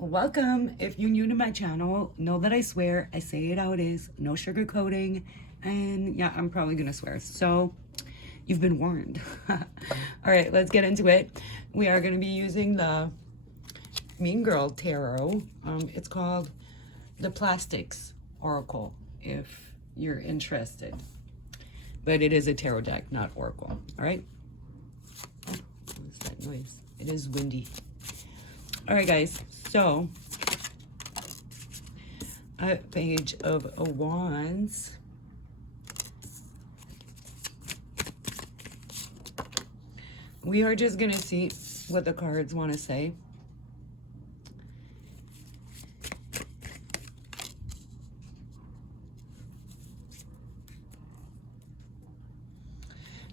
Welcome. If you're new to my channel, know that I swear. I say it how it is. No sugarcoating. And yeah, I'm probably gonna swear. So you've been warned. All right, let's get into it. We are gonna be using the Mean Girl Tarot. It's called the Plastics Oracle, if you're interested. But it is a tarot deck, not oracle. All right. Oh, what's that noise? It is windy. All right, guys. So, a page of wands. We are just gonna see what the cards want to say.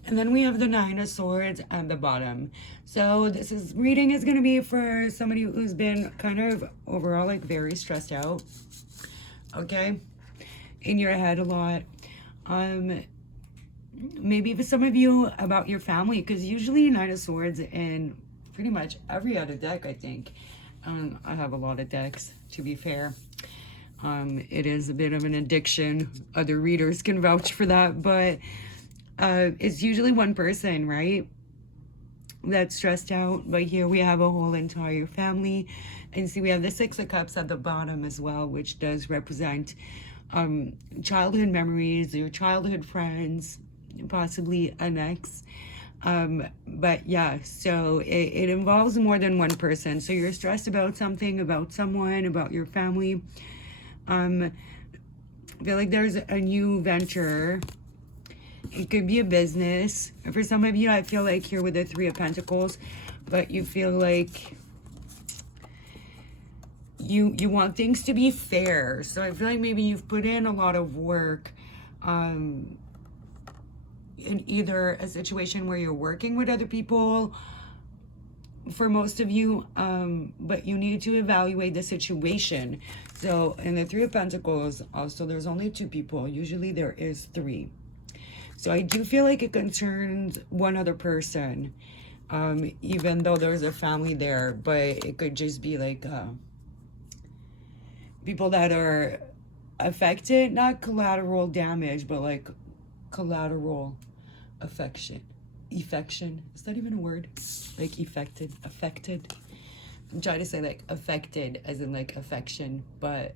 And then we have the Nine of Swords at the bottom. So this reading is going to be for somebody who's been kind of overall like very stressed out. Okay? In your head a lot. Maybe for some of you about your family, because usually Nine of Swords in pretty much every other deck, I think. I have a lot of decks, to be fair. It is a bit of an addiction. Other readers can vouch for that, but it's usually one person, right, that's stressed out. But here we have a whole entire family. And see, we have the Six of Cups at the bottom as well, which does represent childhood memories, your childhood friends, possibly an ex. But yeah, so it involves more than one person. So you're stressed about something, about someone, about your family. I feel like there's a new venture. It could be a business. For some of you, I feel like here with the Three of Pentacles, but you feel like you want things to be fair. So I feel like maybe you've put in a lot of work in either a situation where you're working with other people, for most of you, but you need to evaluate the situation. So in the Three of Pentacles, also there's only two people. Usually there is three. So I do feel like it concerns one other person, even though there's a family there, but it could just be like people that are affected, not collateral damage, but like collateral affection. Is that even a word? Like affected. I'm trying to say like affected as in like affection, but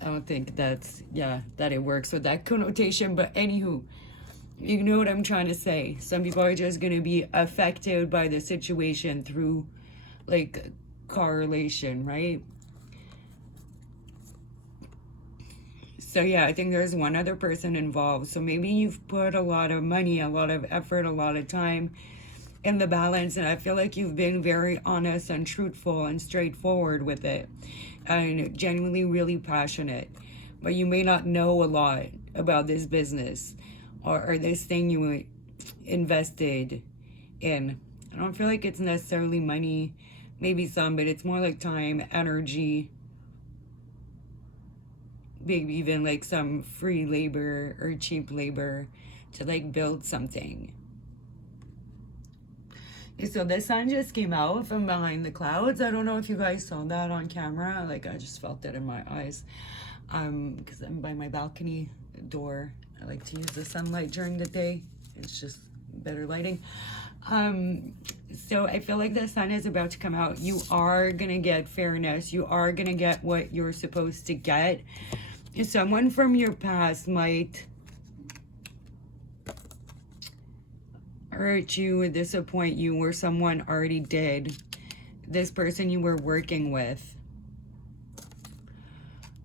I don't think that's, that it works with that connotation. But anywho, you know what I'm trying to say. Some people are just going to be affected by the situation through like correlation, right? So yeah, I think there's one other person involved. So maybe you've put a lot of money, a lot of effort, a lot of time in the balance, and I feel like you've been very honest and truthful and straightforward with it, and genuinely really passionate. But you may not know a lot about this business or this thing you invested in. I don't feel like it's necessarily money, maybe some, but it's more like time, energy, maybe even like some free labor or cheap labor to like build something. So the sun just came out from behind the clouds. I don't know if you guys saw that on camera. Like I just felt it in my eyes, because I'm by my balcony door. I like to use the sunlight during the day. It's just better lighting. So I feel like the sun is about to come out. You are gonna get fairness. You are gonna get what you're supposed to get. Someone from your past might hurt you, disappoint you, or someone already did. This person you were working with.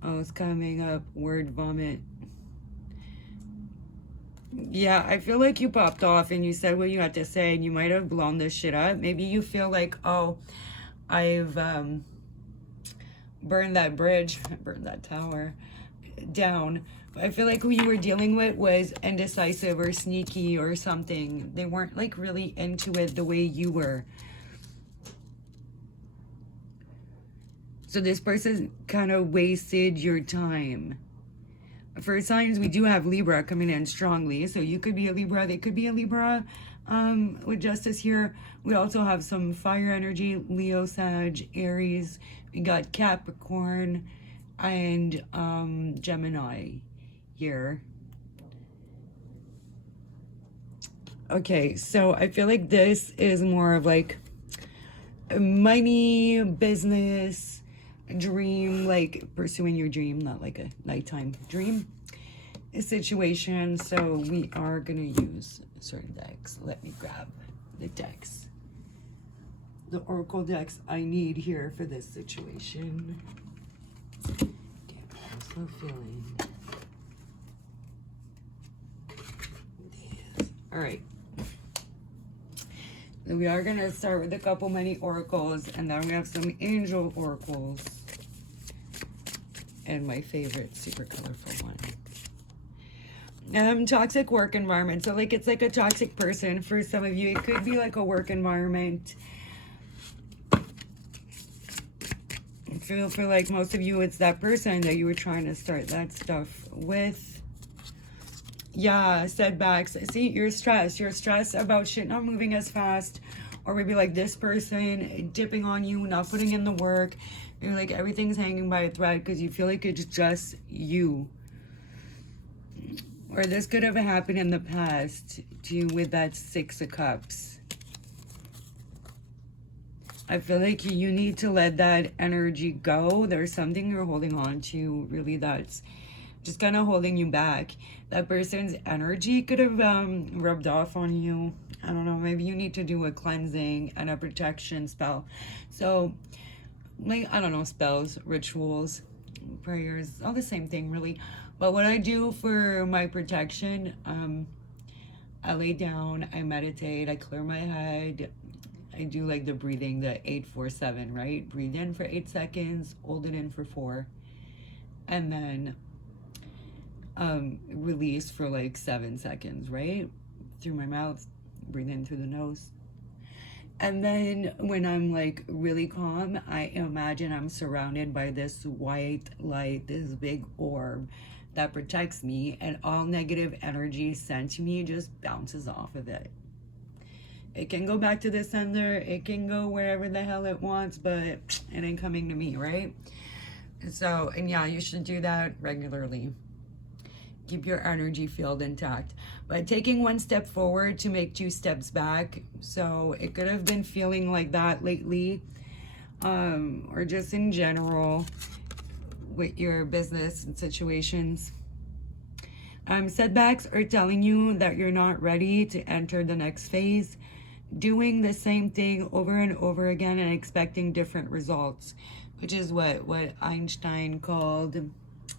Oh, it's coming up. Word vomit. Yeah, I feel like you popped off and you said what you had to say, and you might have blown this shit up. Maybe you feel like, oh, I've burned that bridge, burned that tower down. I feel like who you were dealing with was indecisive or sneaky or something. They weren't like really into it the way you were. So this person kind of wasted your time. For signs, we do have Libra coming in strongly. So you could be a Libra, they could be a Libra. with Justice here. We also have some fire energy, Leo, Sag, Aries. We got Capricorn and Gemini here. Okay, so I feel like this is more of like money, business, dream, like pursuing your dream, not like a nighttime dream situation. So we are gonna use certain decks. Let me grab the decks, the oracle decks I need here for this situation. Okay, I'm so feeling this. All right. So we are gonna start with a couple many oracles, and then we have some angel oracles, and my favorite super colorful one. Toxic work environment. So like it's like a toxic person for some of you. It could be like a work environment. I feel for like most of you, it's that person that you were trying to start that stuff with. Yeah, setbacks. See, you're stressed. You're stressed about shit not moving as fast. Or maybe like this person dipping on you, not putting in the work. You're like everything's hanging by a thread because you feel like it's just you. Or this could have happened in the past to you with that Six of Cups. I feel like you need to let that energy go. There's something you're holding on to, really, that's just kind of holding you back. That person's energy could have rubbed off on you. I don't know, maybe you need to do a cleansing and a protection spell. So, like, I don't know, spells, rituals, prayers, all the same thing, really. But what I do for my protection, I lay down, I meditate, I clear my head. I do like the breathing, the 8-4-7, right? Breathe in for 8 seconds, hold it in for 4, and then release for like 7 seconds, right? Through my mouth, breathe in through the nose. And then when I'm like really calm, I imagine I'm surrounded by this white light, this big orb that protects me, and all negative energy sent to me just bounces off of it. It can go back to the sender, it can go wherever the hell it wants, but it ain't coming to me, right? So, and yeah, you should do that regularly. Keep your energy field intact. But taking 1 step forward to make 2 steps back. So it could have been feeling like that lately, or just in general with your business and situations. Setbacks are telling you that you're not ready to enter the next phase. Doing the same thing over and over again and expecting different results, which is what Einstein called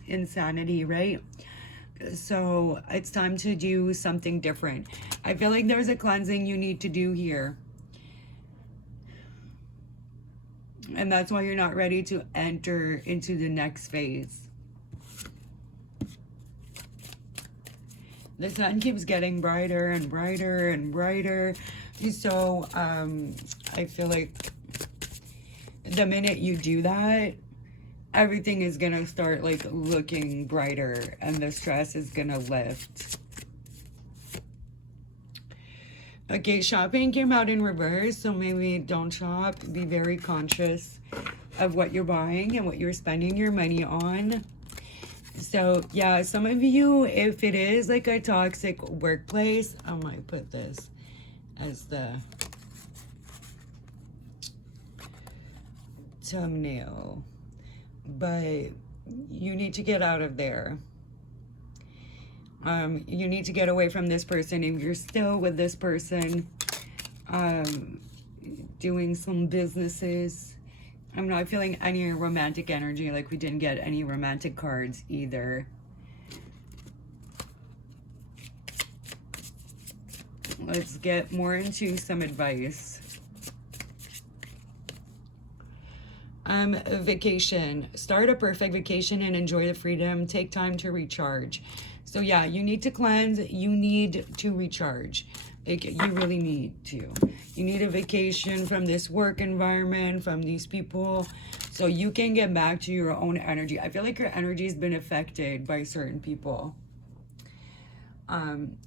insanity, right? So it's time to do something different. I feel like there's a cleansing you need to do here. And that's why you're not ready to enter into the next phase. The sun keeps getting brighter and brighter and brighter. So I feel like the minute you do that, everything is gonna start like looking brighter and the stress is gonna lift. Okay, shopping came out in reverse, so maybe don't shop. Be very conscious of what you're buying and what you're spending your money on. So yeah, some of you, if it is like a toxic workplace, I might put this as the thumbnail, but you need to get out of there. You need to get away from this person. If you're still with this person, doing some businesses, I'm not feeling any romantic energy, like we didn't get any romantic cards either. Let's get more into some advice. Vacation. Start a perfect vacation and enjoy the freedom. Take time to recharge. So yeah, you need to cleanse. You need to recharge. Like, you really need to. You need a vacation from this work environment, from these people, so you can get back to your own energy. I feel like your energy has been affected by certain people.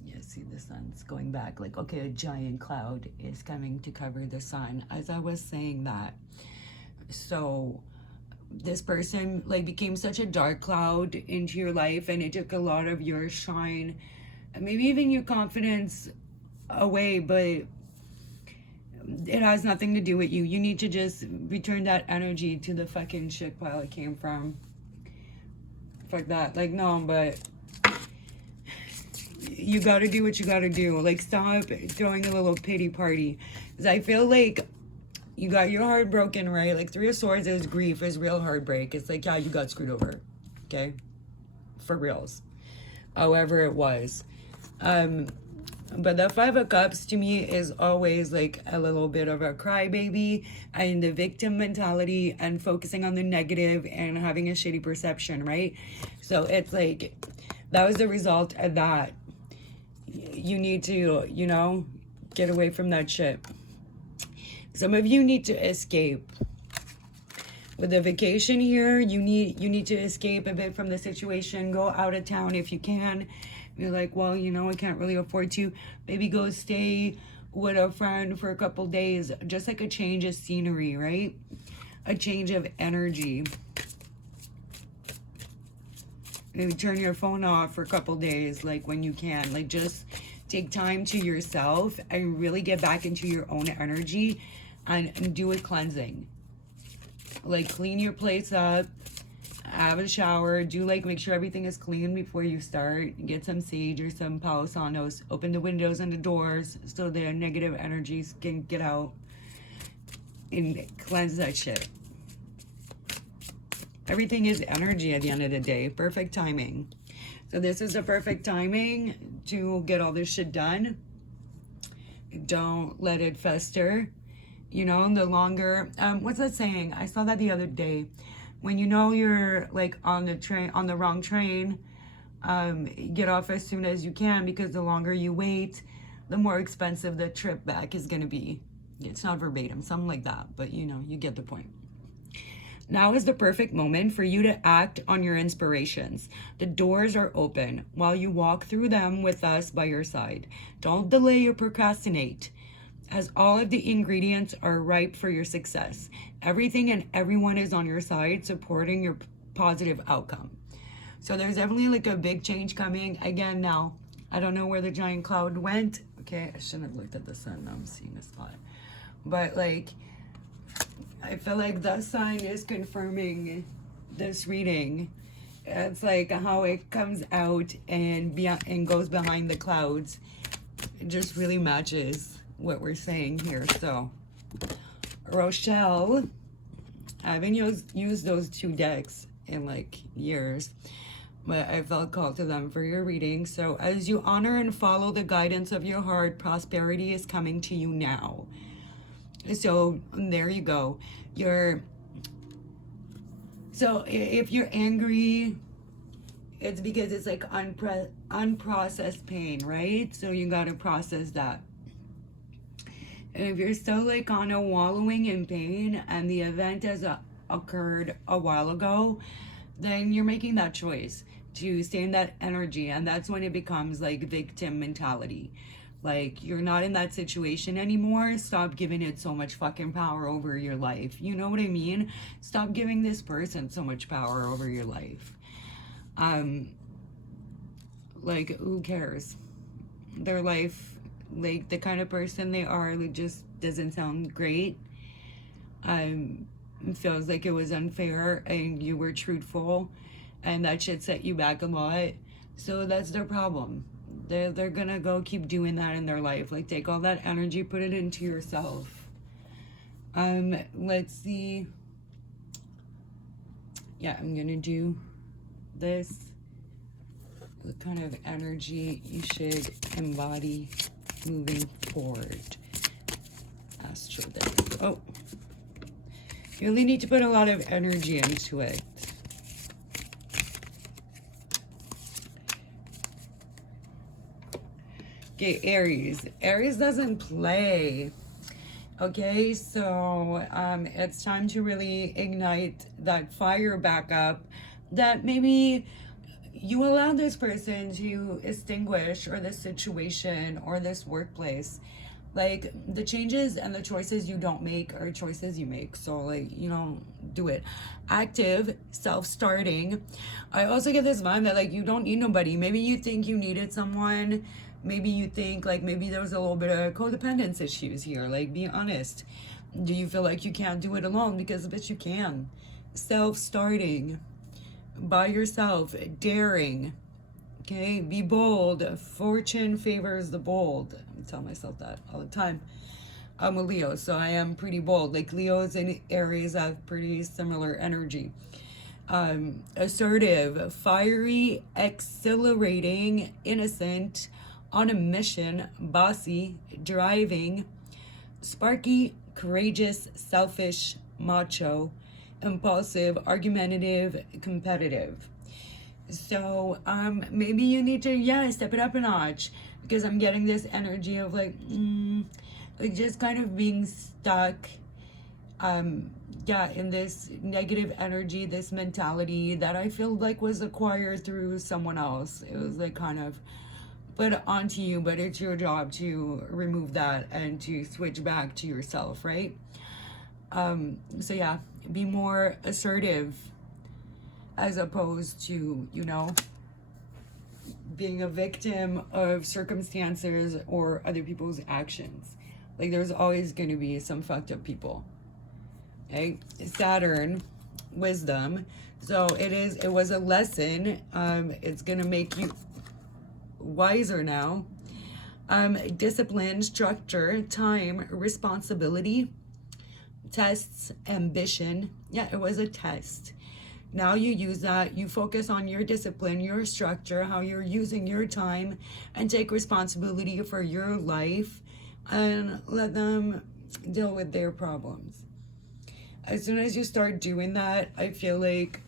Yeah, see the sun's going back. Like, okay, a giant cloud is coming to cover the sun. As I was saying that, so this person like became such a dark cloud into your life, and it took a lot of your shine and maybe even your confidence away, but it has nothing to do with you. You need to just return that energy to the fucking shit pile it came from. Fuck that. Like, no, but you gotta do what you gotta do. Like, stop throwing a little pity party. Because I feel like you got your heart broken, right? Like, Three of Swords is grief, is real heartbreak. It's like, yeah, you got screwed over. Okay? For reals. However it was. But the Five of Cups to me is always like a little bit of a crybaby and the victim mentality and focusing on the negative and having a shitty perception, right? So it's like, that was the result of that. You need to, you know, get away from that shit. Some of you need to escape. With the vacation here, you need to escape a bit from the situation. Go out of town if you can. You're like, well, you know, I can't really afford to. Maybe go stay with a friend for a couple days. Just like a change of scenery, right? A change of energy. Maybe turn your phone off for a couple days, like when you can. Like, just take time to yourself and really get back into your own energy and do a cleansing. Like, clean your place up. Have a shower, make sure everything is clean before you start. Get some sage or some Palo Santos. Open the windows and the doors so the negative energies can get out. And cleanse that shit. Everything is energy at the end of the day. Perfect timing. So this is the perfect timing to get all this shit done. Don't let it fester. You know, the longer... what's that saying? I saw that the other day. When you know you're like on the wrong train, get off as soon as you can, because the longer you wait, the more expensive the trip back is going to be. It's not verbatim, something like that, but you know, you get the point. Now is the perfect moment for you to act on your inspirations. The doors are open while you walk through them with us by your side. Don't delay or procrastinate, as all of the ingredients are ripe for your success. Everything and everyone is on your side, supporting your positive outcome. So there's definitely like a big change coming. Again, now, I don't know where the giant cloud went. Okay, I shouldn't have looked at the sun. Now I'm seeing a spot. But like, I feel like the sign is confirming this reading. It's like how it comes out and goes behind the clouds. It just really matches what we're saying here. So Rochelle, I haven't used those two decks in like years, but I felt called to them for your reading. So as you honor and follow the guidance of your heart, prosperity is coming to you now. So there you go. So if you're angry, it's because it's like unprocessed pain, right? So you got to process that. And if you're still like kind of wallowing in pain and the event has occurred a while ago, then you're making that choice to stay in that energy. And that's when it becomes like victim mentality. Like, you're not in that situation anymore. Stop giving it so much fucking power over your life. You know what I mean? Stop giving this person so much power over your life. Like, who cares? Their life, like, the kind of person they are, like, just doesn't sound great. It feels like it was unfair and you were truthful, and that shit set you back a lot. So that's their problem. They're gonna go keep doing that in their life. Like, take all that energy, put it into yourself. Let's see. Yeah, I'm gonna do this. What kind of energy you should embody moving forward. Astral deck. Oh. You really need to put a lot of energy into it. Okay, Aries. Aries doesn't play. Okay, so it's time to really ignite that fire back up that maybe you allow this person to extinguish, or this situation or this workplace. Like, the changes and the choices you don't make are choices you make. So, like, you know, do it. Active, self-starting. I also get this vibe that, like, you don't need nobody. Maybe you think you needed someone. Maybe you think, like, maybe there was a little bit of codependence issues here. Like, be honest. Do you feel like you can't do it alone? Because, bitch, you can. Self-starting. By yourself. Daring. Okay, be bold. Fortune favors the bold. I tell myself that all the time. I'm a Leo, so I am pretty bold. Like, Leos and Aries have pretty similar energy. Assertive, fiery, exhilarating, innocent, on a mission, bossy, driving, sparky, courageous, selfish, macho, impulsive, argumentative, competitive. So maybe you need to step it up a notch, because I'm getting this energy of like just kind of being stuck in this negative energy, this mentality that I feel like was acquired through someone else. It was like kind of put onto you, but it's your job to remove that and to switch back to yourself, right? So yeah, be more assertive, as opposed to, you know, being a victim of circumstances or other people's actions. Like, there's always going to be some fucked up people. Okay? Saturn, wisdom. So it was a lesson. It's going to make you wiser now. Discipline, structure, time, responsibility, tests, ambition. Yeah, it was a test. Now you use that, you focus on your discipline, your structure, how you're using your time, and take responsibility for your life, and let them deal with their problems. As soon as you start doing that, I feel like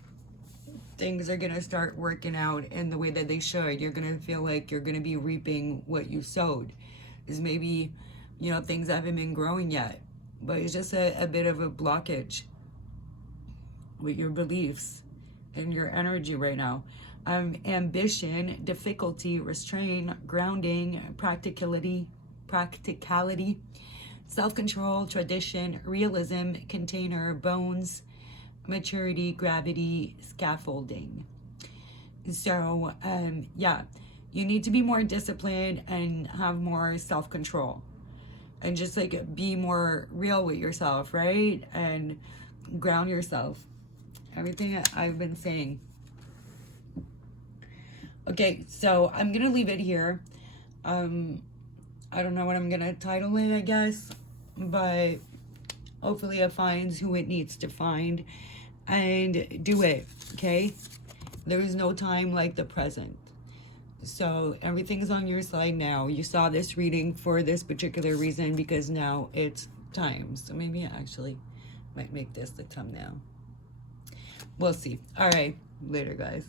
things are going to start working out in the way that they should. You're going to feel like you're going to be reaping what you sowed. Is maybe, you know, things haven't been growing yet, but it's just a bit of a blockage with your beliefs and your energy right now. Ambition, difficulty, restraint, grounding, practicality, self-control, tradition, realism, container, bones, maturity, gravity, scaffolding. So yeah, you need to be more disciplined and have more self-control, and just like be more real with yourself, right? And ground yourself. Everything I've been saying. Okay, so I'm gonna leave it here. I don't know what I'm gonna title it, I guess, but hopefully it finds who it needs to find, and do it. Okay, there is no time like the present. So everything's on your side now. You saw this reading for this particular reason, because now it's time. So maybe I actually might make this the thumbnail. We'll see. All right. Later, guys.